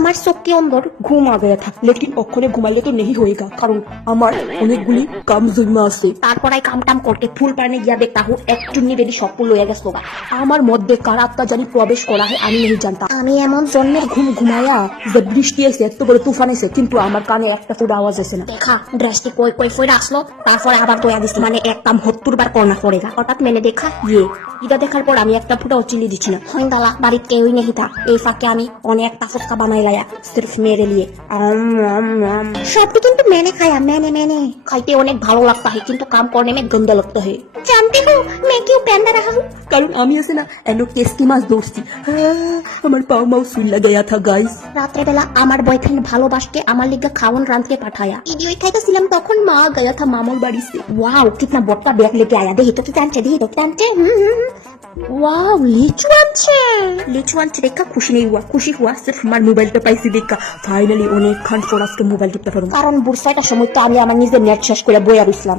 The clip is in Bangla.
আমার চোখ के अंदर घूम आ गया था लेकिन অক্ষণে ঘুমাইলে তো নেই হয়েগা কারণ আমার অনেকগুলি কাম জমা আছে। তারপর আই কাম টাম করতে ফুল পানে গিয়া দেখতা হু একটুনি রেডি সব লয়ে গেছো গা। আমার মধ্যে কার আত্মা জানি প্রবেশ করা হয় আমি नहीं জানতাম। আমি এমন জন্মের ঘুম ঘুমায়া যে বৃষ্টি এসে এত বড় তুফান এসে কিন্তু আমার কানে একটা ফুটা আওয়াজ আসে না। দেখা ড্রেসটি কই কই ফইরা আসলো তারপর আবার তোয়া দিছি মানে এক কাম 70 বার করনা পড়েগা। হঠাৎ মেনে দেখা এটা দেখার পর আমি একটা ফুটাও চিলি দিচ্ছি না। হইন্দালা বাড়িতে কেউই নেই তা এই ফাঁকে আমি অনেক তাফসকা বানাই লায়া सिर्फ मेरे लिए। সবটি কিন্তু मैंने खाया मैंने খাইতে অনেক ভালো লাগতা है কিন্তু काम करने में गंदा लगता है। जानते हो मैं क्यों पैंदा रहा हूँ? কারণ আমি আছে না এলো টেস্টি মাছ ধরছি। আমার পাও মাও সুইলা গয়া था গাইস। রাত্রে বেলা আমার বয়ফ্রেন্ড ভালোবাসকে আমার লিগে খাওন রাঁধতে পাঠায়া। ভিডিও খাইতেছিলাম তখন মা গয়া था मामूल बाड़ी से। वाओ कितना बड़का बैग लेके आया देखी तो जानते वाओ लिचू आंचे देखा खुशी नहीं हुआ खुशी हुआ सिर्फ हमार मोबाइल पे पाइसी देखा फाइनली অনেক খান পর আজকে মোবাইল টিপতে পারবো কারণ বুরসাটা সময় তো আমি আমার নিজের নেট শেষ করে বইয়া রইছিলাম।